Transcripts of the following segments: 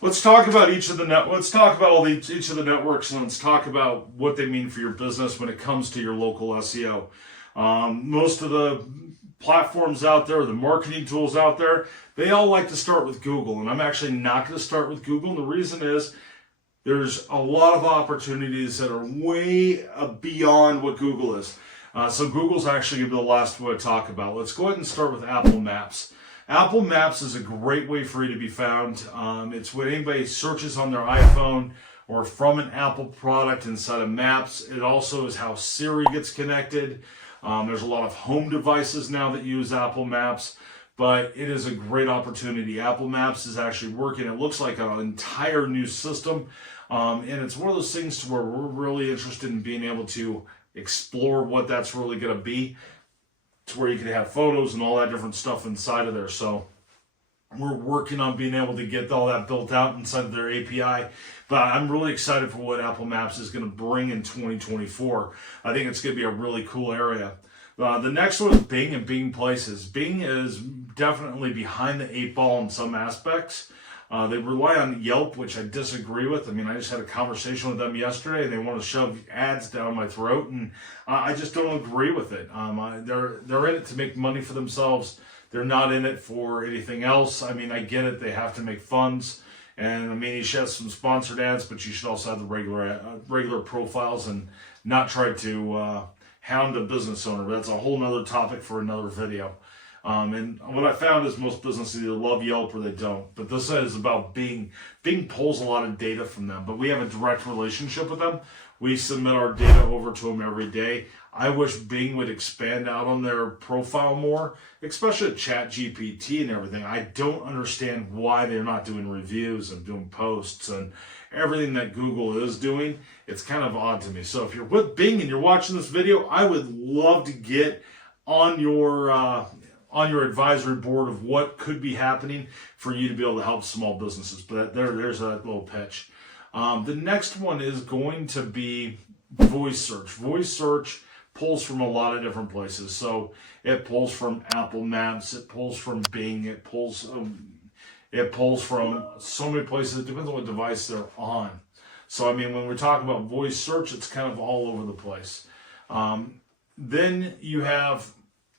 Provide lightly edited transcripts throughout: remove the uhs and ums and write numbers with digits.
Let's talk about each of the Let's talk about each of the networks, and let's talk about what they mean for your business when it comes to your local SEO. Most of the platforms out there, the marketing tools out there, they all like to start with Google, and I'm actually not going to start with Google. And the reason is there's a lot of opportunities that are way beyond what Google is. So Google's actually going to be the last one to talk about. Let's go ahead and start with Apple Maps. Apple Maps is a great way for you to be found. It's when anybody searches on their iPhone or from an Apple product inside of Maps. It also is how Siri gets connected. There's a lot of home devices now that use Apple Maps, but it is a great opportunity. Apple Maps is actually working. It looks like an entire new system, and it's one of those things to where we're really interested in being able to explore what that's really going to be, to where you can have photos and all that different stuff inside of there. So we're working on being able to get all that built out inside of their API. But I'm really excited for what Apple Maps is going to bring in 2024. I think it's going to be a really cool area. The next one is Bing and Bing Places. Bing is definitely behind the 8 ball in some aspects. They rely on Yelp, which I disagree with. I mean, I just had a conversation with them yesterday, and they want to shove ads down my throat, and I just don't agree with it. They're in it to make money for themselves. They're not in it for anything else. I mean, I get it. They have to make funds, and I mean, you should have some sponsored ads, but you should also have the regular profiles and not try to hound a business owner. But that's a whole nother topic for another video. And what I found is most businesses either love Yelp or they don't. But this is about Bing. Bing pulls a lot of data from them, but we have a direct relationship with them. We submit our data over to them every day. I wish Bing would expand out on their profile more, especially ChatGPT and everything. I don't understand why they're not doing reviews and doing posts and everything that Google is doing. It's kind of odd to me. So if you're with Bing and you're watching this video, I would love to get on your advisory board of what could be happening for you to be able to help small businesses. But there's that little pitch. The next one is going to be voice search. Voice search pulls from a lot of different places. So it pulls from Apple Maps, it pulls from Bing, it pulls from so many places. It depends on what device they're on. So I mean, when we're talking about voice search, it's kind of all over the place. Then you have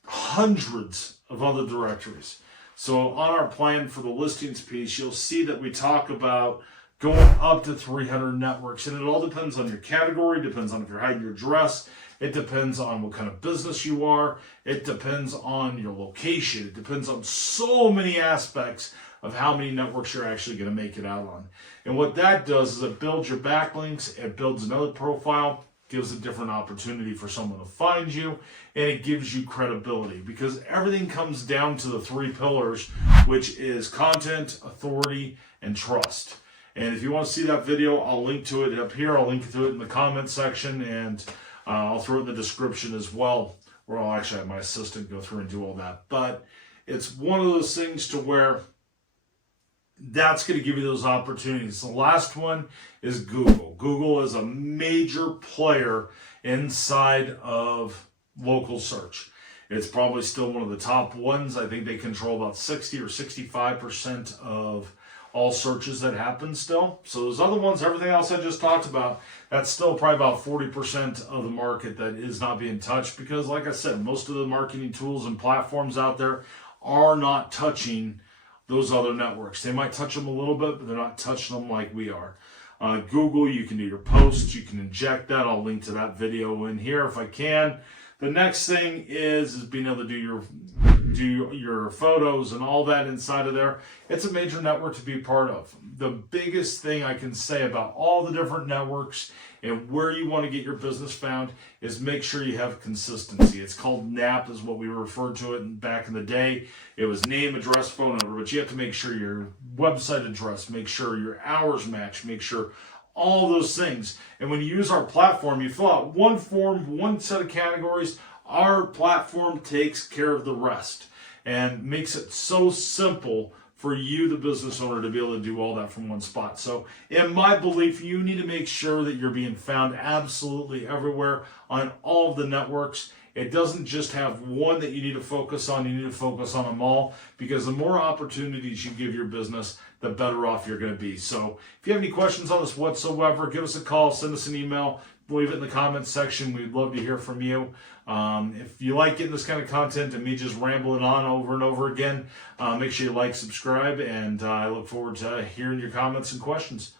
hundreds of other directories. So on our plan for the listings piece, you'll see that we talk about going up to 300 networks, and it all depends on your category, depends on if you're hiding your address, it depends on what kind of business you are, it depends on your location, it depends on so many aspects of how many networks you're actually going to make it out on. And what that does is it builds your backlinks, it builds another profile, gives a different opportunity for someone to find you, and it gives you credibility, because everything comes down to the 3 pillars, which is content, authority, and trust. And if you want to see that video, I'll link to it up here. I'll link to it in the comment section, and I'll throw it in the description as well, where I'll actually have my assistant go through and do all that. But it's one of those things to where that's going to give you those opportunities. The last one is Google. Google is a major player inside of local search. It's probably still one of the top ones. I think they control about 60 or 65% of all searches that happen still. So those other ones, everything else I just talked about, that's still probably about 40% of the market that is not being touched, because like I said, most of the marketing tools and platforms out there are not touching those other networks. They might touch them a little bit, but they're not touching them like we are. Google, you can do your posts, you can inject that. I'll link to that video in here if I can. The next thing is being able to do your photos and all that inside of there. It's a major network to be part of. The biggest thing I can say about all the different networks and where you want to get your business found is make sure you have consistency. It's called NAP, is what we referred to it back in the day. It was name, address, phone number, but you have to make sure your website address, make sure your hours match, make sure all those things. And when you use our platform, you fill out one form, one set of categories. Our platform takes care of the rest and makes it so simple for you, the business owner, to be able to do all that from one spot. So in my belief, you need to make sure that you're being found absolutely everywhere on all of the networks. It doesn't just have one that you need to focus on. You need to focus on them all, because the more opportunities you give your business, the better off you're going to be. So if you have any questions on this whatsoever, give us a call, send us an email, leave it in the comments section. We'd love to hear from you. If you like getting this kind of content and me just rambling on over and over again, make sure you like, subscribe, and I look forward to hearing your comments and questions.